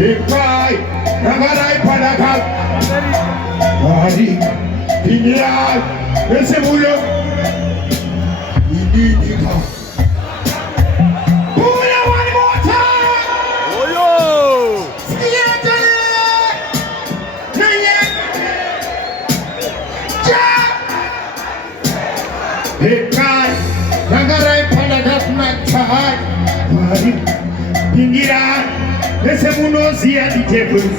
Ipai, Nagarai Panakat, Hari, Pinyan, Vesemulo, NdiKing. Pull out one more time! Oh yo! Ipai, Nagarai Panakat, Matai, Hari, Pinyan, Vesemulo, Zia, the tables.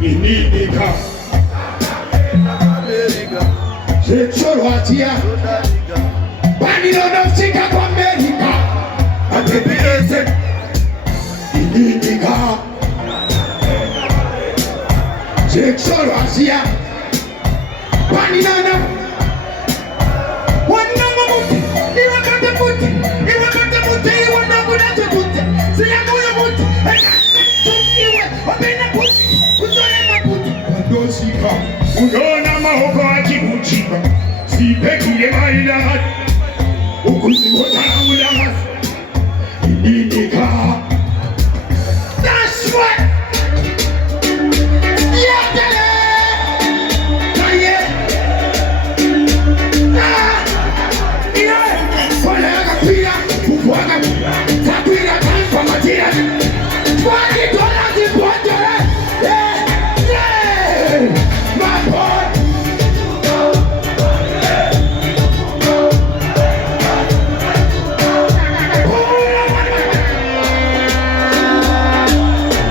NdiKing. Chorwatia, Banilo of Chicago, America, and the BS, NdiKing. Chorwatia, Banilo, one number, you want to put it, you want to put it, you want to put it, say I'm going to put it, I'm going to put it, don't see her. Unaona mahoko akikuchika sipekile maila ukusiwota na ulama NdiKing. That's what